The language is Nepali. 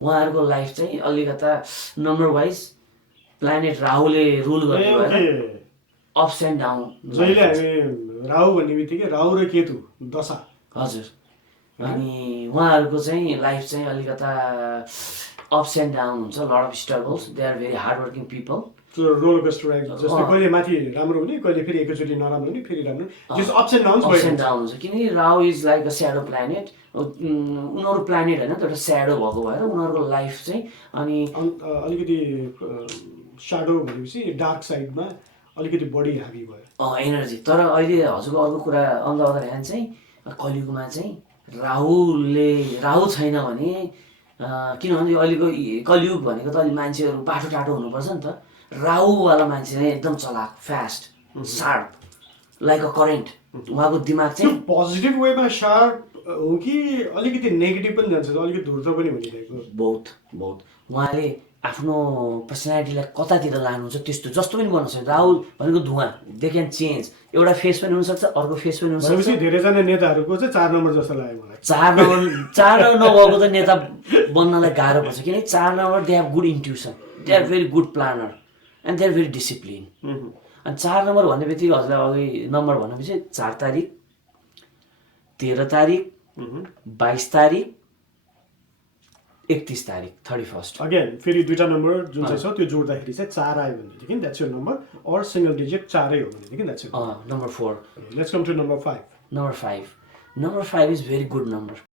उहाँहरूको लाइफ चाहिँ अलिकता नम्बर वाइज प्लानेट राहुले रुल गर्ने भएर अप्स एन्ड डाउन। जहिले हामी राहु भन्ने बित्तिकै राहु र केतु दशा। हजुर। अनि उहाँहरूको चाहिँ लाइफ चाहिँ अलिकता अप्स एन्ड डाउन हुन्छ, lot of struggles. They are very hard working people. Roller coaster ride जस्तै कहिले माथि राम्रो हुने, कहिले फेरि एकैचोटि नराम्रो हुने, फेरि राम्रो, जस्तो अप्स एन्ड डाउन हुन्छ। किनकि Rahu is like a shadow planet. उनीहरू प्लानेट होइन, एउटा स्याडो भएको भएर उनीहरूको लाइफ चाहिँ अनि अलिकति स्याडो भनेपछि डार्क साइडमा अलिकति बढी हाबी भयो एनर्जी। तर अहिले हजुरको अर्को कुरा अन द अदर ह्यान्ड चाहिँ कलियुगमा चाहिँ राहु छैन भने किनभने अहिलेको कलियुग भनेको त अलि मान्छेहरू बाटो टाटो हुनुपर्छ नि त। राहुवाला मान्छे चाहिँ एकदम चलाक, fast, sharp, like a current. उहाँको दिमाग चाहिँ पोजिटिभ वेमा सार्प हो कि अलिकति नेगेटिभ पनि जान्छ, अलिकति धुर्त पनि भनिरहेको? बहुत बहुत। उहाँले आफ्नो पर्सनालिटीलाई कतातिर लानुहुन्छ त्यस्तो जस्तो पनि गर्न सक्छ। राहुल भनेको धुवा, दे क्यान चेन्ज। एउटा फेस पनि हुनसक्छ, अर्को फेस पनि हुनसक्छ। धेरैजना नेताहरूको चाहिँ 4 नम्बर जस्तो लाग्यो मलाई। 4 नम्बर नभएको त नेता बन्नलाई गाह्रो पर्छ। किनकि 4 number they have good intuition, they are very good planner and they are very discipline. अनि 4 नम्बर भन्ने बित्तिकै हजुरलाई अघि नम्बर भनेपछि 4 तारिक, 13 तारिक, 22 तारिक, 31 तारिक, 31st। अगेन फेरि दुईटा नम्बर जुन चाहिँ छ त्यो जोड्दाखेरि चाहिँ 4 आयो भनेदेखि that's your number, or single digit 4 हो भनेदेखि that's your number 4। Let's come to number 5। Number 5 is very good number.